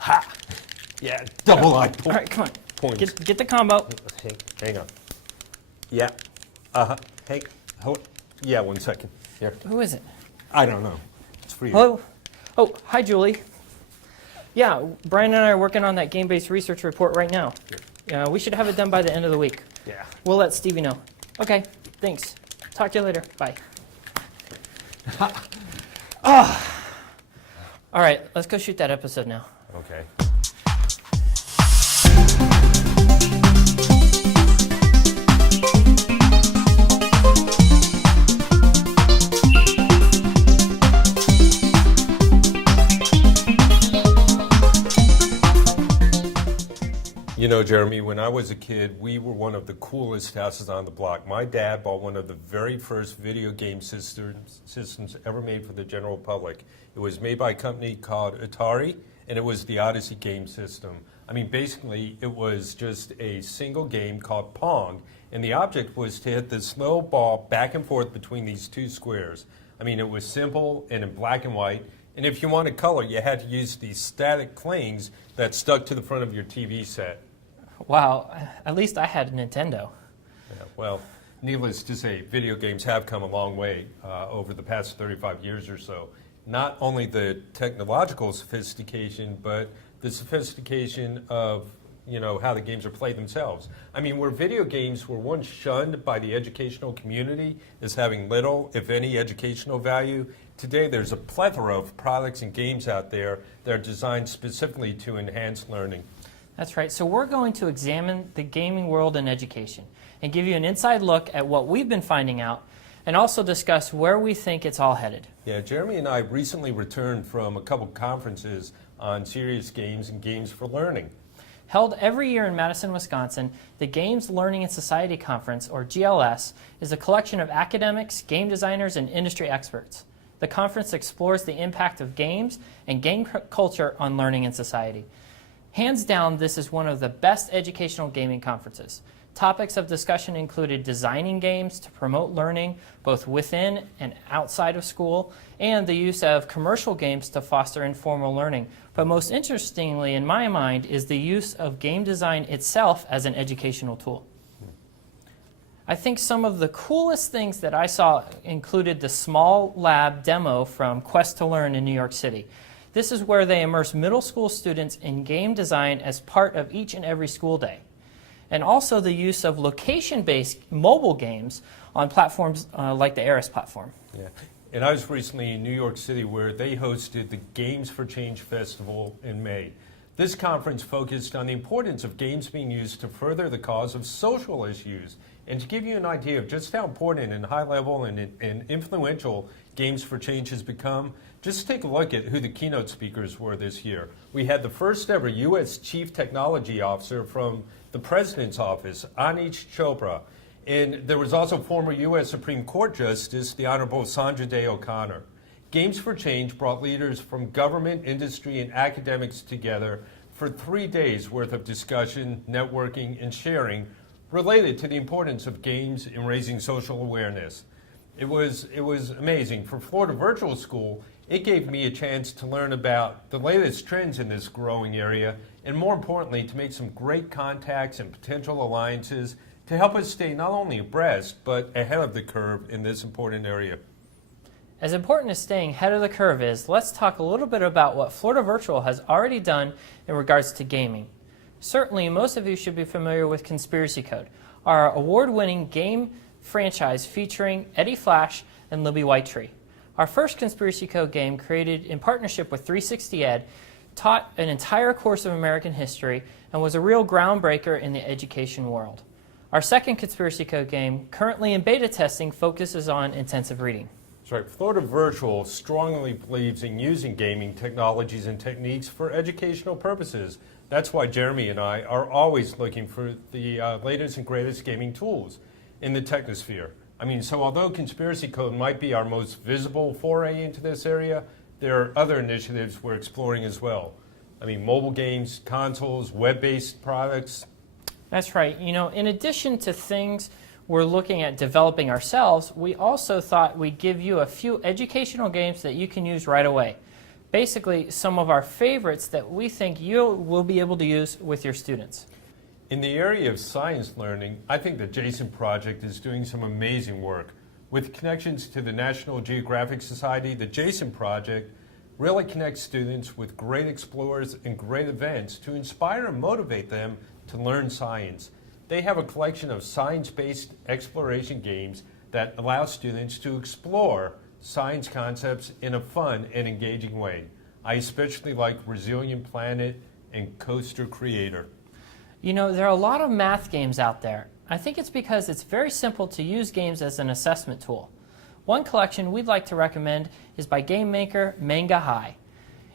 Ha! Yeah, double eye point. All right, come on. Points. Get the combo. Hang on. Yeah. Hey. Yeah, 1 second. Here. Who is it? I don't know. It's for you. Hello. Oh, hi, Julie. Yeah, Brian and I are working on that game-based research report right now. We should have it done by the end of the week. Yeah. We'll let Stevie know. Okay, thanks. Talk to you later. Bye. All right, let's go shoot that episode now. Okay. You know, Jeremy, when I was a kid, we were one of the coolest houses on the block. My dad bought one of the very first video game systems ever made for the general public. It was made by a company called Atari, and it was the Odyssey game system. I mean, basically, it was just a single game called Pong, and the object was to hit the slow ball back and forth between these two squares. I mean, it was simple and in black and white, and if you wanted color, you had to use these static clings that stuck to the front of your TV set. Wow, at least I had a Nintendo. Yeah, well, needless to say, video games have come a long way over the past 35 years or so. Not only the technological sophistication, but the sophistication of, you know, how the games are played themselves. I mean, where video games were once shunned by the educational community as having little, if any, educational value, today there's a plethora of products and games out there that are designed specifically to enhance learning. That's right. So we're going to examine the gaming world and education and give you an inside look at what we've been finding out and also discuss where we think it's all headed. Yeah, Jeremy and I recently returned from a couple conferences on serious games and games for learning. Held every year in Madison, Wisconsin, the Games+Learning+Society Conference, or GLS, is a collection of academics, game designers, and industry experts. The conference explores the impact of games and game culture on learning and society. Hands down, this is one of the best educational gaming conferences. Topics of discussion included designing games to promote learning both within and outside of school, and the use of commercial games to foster informal learning. But most interestingly, in my mind, is the use of game design itself as an educational tool. I think some of the coolest things that I saw included the small lab demo from Quest to Learn in New York City. This is where they immerse middle school students in game design as part of each and every school day. And also the use of location-based mobile games on platforms like the Eris platform. Yeah. And I was recently in New York City where they hosted the Games for Change Festival in May. This conference focused on the importance of games being used to further the cause of social issues. And to give you an idea of just how important and high level and influential Games for Change has become, just take a look at who the keynote speakers were this year. We had the first ever U.S. Chief Technology Officer from the President's Office, Anish Chopra. And there was also former U.S. Supreme Court Justice, the Honorable Sandra Day O'Connor. Games for Change brought leaders from government, industry, and academics together for 3 days worth of discussion, networking, and sharing related to the importance of games in raising social awareness. It was amazing. For Florida Virtual School, it gave me a chance to learn about the latest trends in this growing area, and more importantly, to make some great contacts and potential alliances to help us stay not only abreast, but ahead of the curve in this important area. As important as staying ahead of the curve is, let's talk a little bit about what Florida Virtual has already done in regards to gaming. Certainly, most of you should be familiar with Conspiracy Code, our award-winning game franchise featuring Eddie Flash and Libby Whitetree. Our first Conspiracy Code game, created in partnership with 360 Ed, taught an entire course of American history and was a real groundbreaker in the education world. Our second Conspiracy Code game, currently in beta testing, focuses on intensive reading. That's right. Florida Virtual strongly believes in using gaming technologies and techniques for educational purposes. That's why Jeremy and I are always looking for the latest and greatest gaming tools in the technosphere. I mean, so although Conspiracy Code might be our most visible foray into this area, there are other initiatives we're exploring as well. I mean, mobile games, consoles, web-based products. That's right. You know, in addition to things we're looking at developing ourselves, we also thought we'd give you a few educational games that you can use right away. Basically, some of our favorites that we think you will be able to use with your students. In the area of science learning, I think the JASON project is doing some amazing work. With connections to the National Geographic Society, the JASON project really connects students with great explorers and great events to inspire and motivate them to learn science. They have a collection of science-based exploration games that allow students to explore science concepts in a fun and engaging way. I especially like Resilient Planet and Coaster Creator. You know, there are a lot of math games out there. I think it's because it's very simple to use games as an assessment tool. One collection we'd like to recommend is by game maker Manga High.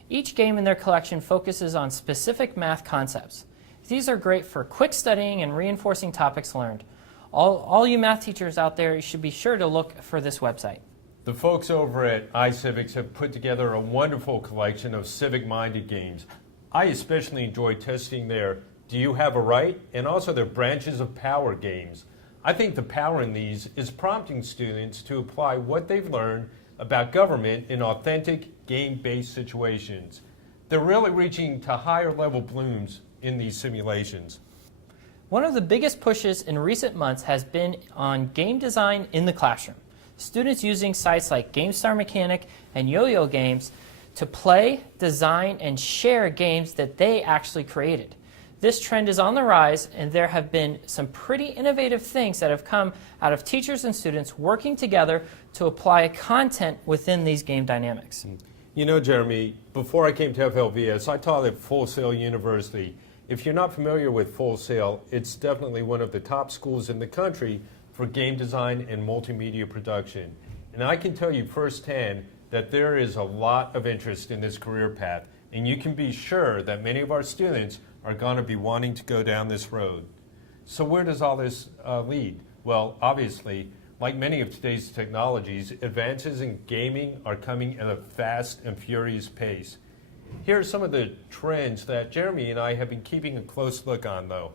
Each game in their collection focuses on specific math concepts. These are great for quick studying and reinforcing topics learned. All you math teachers out there should be sure to look for this website. The folks over at iCivics have put together a wonderful collection of civic-minded games. I especially enjoy testing their Do You Have a Right? And also their Branches of Power games. I think the power in these is prompting students to apply what they've learned about government in authentic game-based situations. They're really reaching to higher level blooms in these simulations. One of the biggest pushes in recent months has been on game design in the classroom. Students using sites like Gamestar Mechanic and Yo-Yo Games to play, design, and share games that they actually created. This trend is on the rise, and there have been some pretty innovative things that have come out of teachers and students working together to apply content within these game dynamics. You know, Jeremy, before I came to FLVS, I taught at Full Sail University. If you're not familiar with Full Sail, it's definitely one of the top schools in the country for game design and multimedia production. And I can tell you firsthand that there is a lot of interest in this career path, and you can be sure that many of our students are going to be wanting to go down this road. So where does all this lead? Well, obviously, like many of today's technologies, advances in gaming are coming at a fast and furious pace. Here are some of the trends that Jeremy and I have been keeping a close look on, though.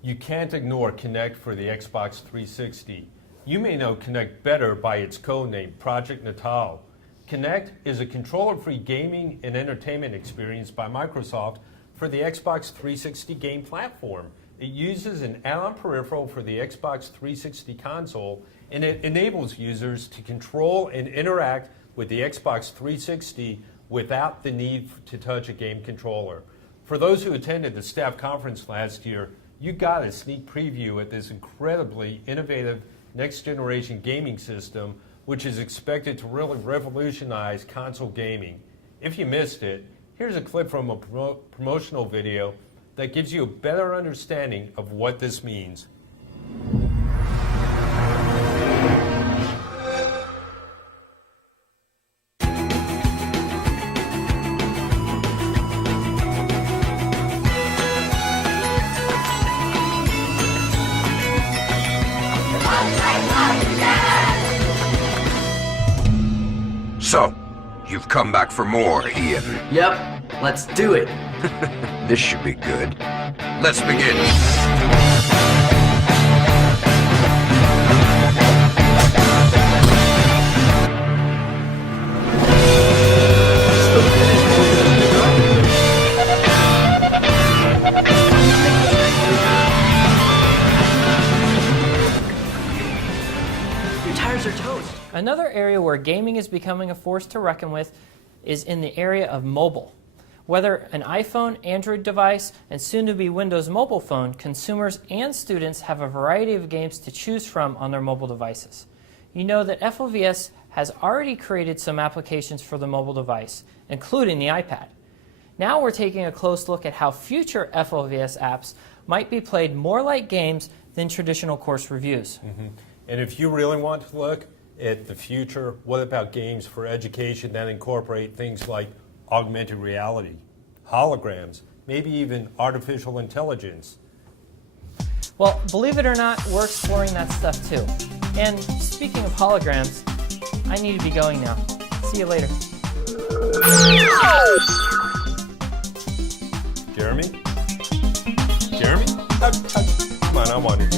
You can't ignore Kinect for the Xbox 360. You may know Kinect better by its codename, Project Natal. Kinect is a controller-free gaming and entertainment experience by Microsoft for the Xbox 360 game platform. It uses an add-on peripheral for the Xbox 360 console, and it enables users to control and interact with the Xbox 360 without the need to touch a game controller. For those who attended the staff conference last year, you got a sneak preview at this incredibly innovative next-generation gaming system, which is expected to really revolutionize console gaming. If you missed it, here's a clip from a promotional video that gives you a better understanding of what this means. So, you've come back for more, Ian. Yep, let's do it. This should be good. Let's begin. Your tires are toast. Another area where gaming is becoming a force to reckon with is in the area of mobile. Whether an iPhone, Android device, and soon-to-be Windows mobile phone, consumers and students have a variety of games to choose from on their mobile devices. You know that FLVS has already created some applications for the mobile device, including the iPad. Now we're taking a close look at how future FLVS apps might be played more like games than traditional course reviews. And if you really want to look at the future, what about games for education that incorporate things like augmented reality, holograms, maybe even artificial intelligence? Well, believe it or not, we're exploring that stuff too. And speaking of holograms, I need to be going now. See you later. Jeremy? Jeremy? Come on, I wanted you.